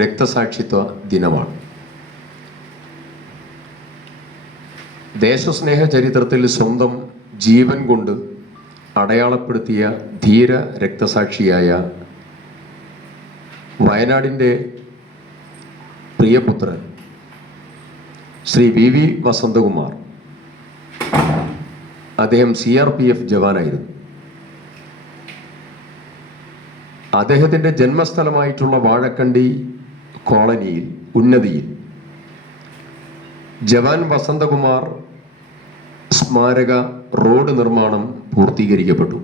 രക്തസാക്ഷിത്വ ദിനമാണ്. ദേശസ്നേഹ ചരിത്രത്തിൽ സ്വന്തം ജീവൻ കൊണ്ട് അടയാളപ്പെടുത്തിയ ധീര രക്തസാക്ഷിയായ വയനാടിൻ്റെ പ്രിയപുത്രൻ ശ്രീ വി വസന്തകുമാർ, അദ്ദേഹം CRPF ജവാനായിരുന്നു. അദ്ദേഹത്തിൻ്റെ ജന്മസ്ഥലമായിട്ടുള്ള വാഴക്കണ്ടി കോളനിയിൽ ഉന്നതിയിൽ ജവാൻ വസന്തകുമാർ സ്മാരക റോഡ് നിർമ്മാണം പൂർത്തീകരിക്കപ്പെട്ടു.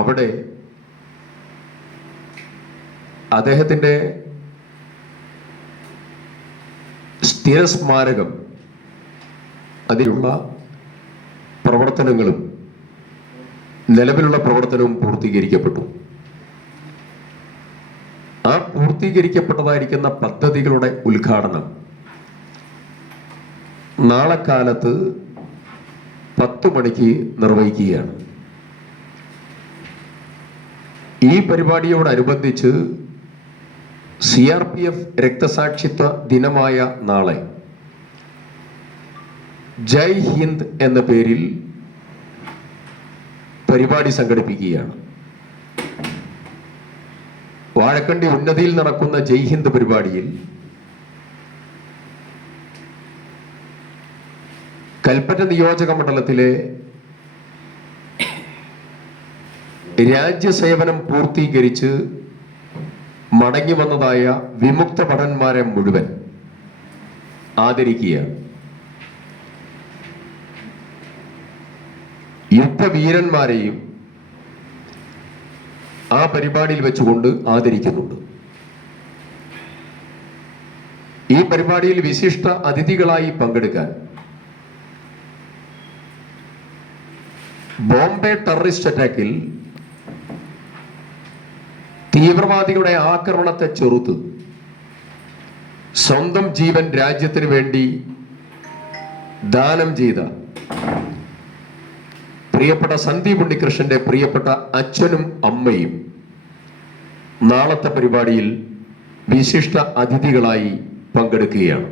അവിടെ അദ്ദേഹത്തിൻ്റെ സ്ഥിര സ്മാരകം, അതിലുള്ള പ്രവർത്തനങ്ങളും നിലവിലുള്ള പ്രവർത്തനവും പൂർത്തീകരിക്കപ്പെട്ടു. ആ പൂർത്തീകരിക്കപ്പെട്ടതായിരിക്കുന്ന പദ്ധതികളുടെ ഉദ്ഘാടനം നാളെ കാലത്ത് 10 മണിക്ക് നിർവഹിക്കുകയാണ്. ഈ പരിപാടിയോടനുബന്ധിച്ച് CRPF രക്തസാക്ഷിത്വ ദിനമായ നാളെ ജയ് ഹിന്ദ് എന്ന പേരിൽ പരിപാടി സംഘടിപ്പിക്കുകയാണ്. വാഴക്കണ്ടി ഉന്നതിയിൽ നടക്കുന്ന ജയ് ഹിന്ദ് പരിപാടിയിൽ കൽപ്പറ്റ നിയോജക മണ്ഡലത്തിലെ രാജ്യസേവനം പൂർത്തീകരിച്ച് മടങ്ങി വന്നതായ വിമുക്ത ഭടന്മാരെ മുഴുവൻ ആദരിക്കുകയാണ്. യുദ്ധവീരന്മാരെയും ആ പരിപാടിയിൽ വെച്ചുകൊണ്ട് ആദരിക്കുന്നുണ്ട്. ഈ പരിപാടിയിൽ വിശിഷ്ട അതിഥികളായി പങ്കെടുക്കാൻ ബോംബെ ടെററിസ്റ്റ് അറ്റാക്കിൽ തീവ്രവാദികളുടെ ആക്രമണത്തെ ചെറുത്ത് സ്വന്തം ജീവൻ രാജ്യത്തിന് വേണ്ടി ദാനം ചെയ്ത പ്രിയപ്പെട്ട സന്ദീപ് ഉണ്ണികൃഷ്ണന്റെ പ്രിയപ്പെട്ട അച്ഛനും അമ്മയും നാളത്തെ പരിപാടിയിൽ വിശിഷ്ട അതിഥികളായി പങ്കെടുക്കുകയാണ്.